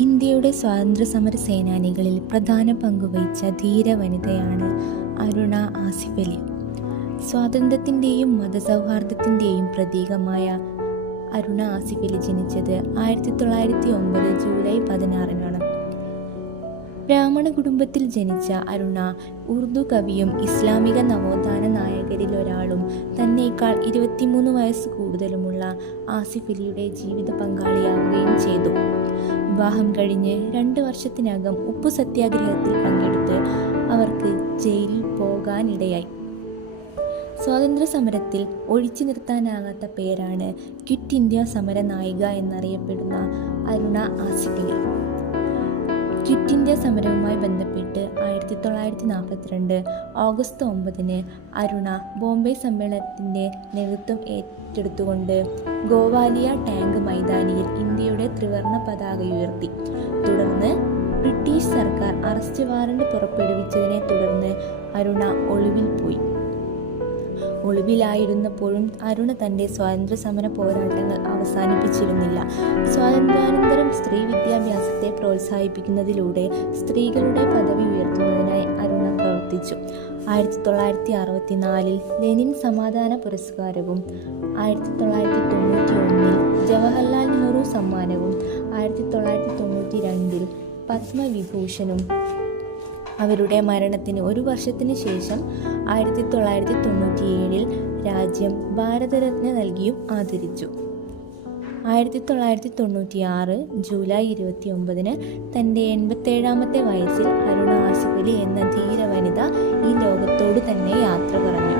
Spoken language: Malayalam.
ഇന്ത്യയുടെ സ്വാതന്ത്ര്യസമര സേനാനികളിൽ പ്രധാന പങ്കുവഹിച്ച ധീര വനിതയാണ് അരുണ ആസിഫ് അലി. സ്വാതന്ത്ര്യത്തിൻ്റെയും മതസൗഹാർദ്ദത്തിൻ്റെയും പ്രതീകമായ അരുണ ആസിഫ് അലി ജനിച്ചത് 1909 ജൂലൈ 16-നാണ്. ബ്രാഹ്മണ കുടുംബത്തിൽ ജനിച്ച അരുണ ഉറുദു കവിയും ഇസ്ലാമിക നവോത്ഥാന നായകരിൽ ഒരാളും തന്നേക്കാൾ 23 വയസ്സ് കൂടുതലുമുള്ള ആസിഫ് അലിയുടെ ജീവിത പങ്കാളിയാവുകയും ചെയ്തു. വിവാഹം കഴിഞ്ഞ് 2 വർഷത്തിനകം ഉപ്പു സത്യാഗ്രഹത്തിൽ പങ്കെടുത്ത് അവർക്ക് ജയിലിൽ പോകാനിടയായി. സ്വാതന്ത്ര്യ സമരത്തിൽ ഒഴിച്ചു നിർത്താനാകാത്ത പേരാണ് ക്വിറ്റ് ഇന്ത്യ സമര നായിക എന്നറിയപ്പെടുന്ന അരുണ ആസിഫ് അലി. ക്വിറ്റ് ഇന്ത്യ സമരവുമായി ബന്ധപ്പെട്ട് 1942 ഓഗസ്റ്റ് 9 അരുണ ബോംബെ സമ്മേളനത്തിൻ്റെ നേതൃത്വം ഏറ്റെടുത്തുകൊണ്ട് ഗോവാലിയ ടാങ്ക് മൈതാനിയിൽ ഇന്ത്യയുടെ ത്രിവർണ്ണ പതാക ഉയർത്തി. തുടർന്ന് ബ്രിട്ടീഷ് സർക്കാർ അറസ്റ്റ് വാറണ്ട് പുറപ്പെടുവിച്ചതിനെ തുടർന്ന് അരുണ ഒളിവിൽ പോയി. ഒളിവിലായിരുന്നപ്പോഴും അരുണ തൻ്റെ സ്വാതന്ത്ര്യ സമര പോരാട്ടങ്ങൾ അവസാനിപ്പിച്ചിരുന്നില്ല. സ്വാതന്ത്ര്യാനന്തരം സ്ത്രീ വിദ്യാഭ്യാസത്തെ പ്രോത്സാഹിപ്പിക്കുന്നതിലൂടെ സ്ത്രീകളുടെ പദവി ഉയർത്തുന്നതിനായി അരുണ പ്രവർത്തിച്ചു. 1964 ലെനിൻ സമാധാന പുരസ്കാരവും 1991 ജവഹർലാൽ നെഹ്റു സമ്മാനവും 1992 പത്മവിഭൂഷണും അവരുടെ മരണത്തിന് 1 വർഷത്തിന് ശേഷം 1997 രാജ്യം ഭാരതരത്ന നൽകിയും ആദരിച്ചു. 1996 ജൂലൈ 29 തൻ്റെ 87-ാമത്തെ വയസ്സിൽ അരുണ ആസിഫ് അലി എന്ന ധീര വനിത ഈ ലോകത്തോട് തന്നെ യാത്ര പറഞ്ഞു.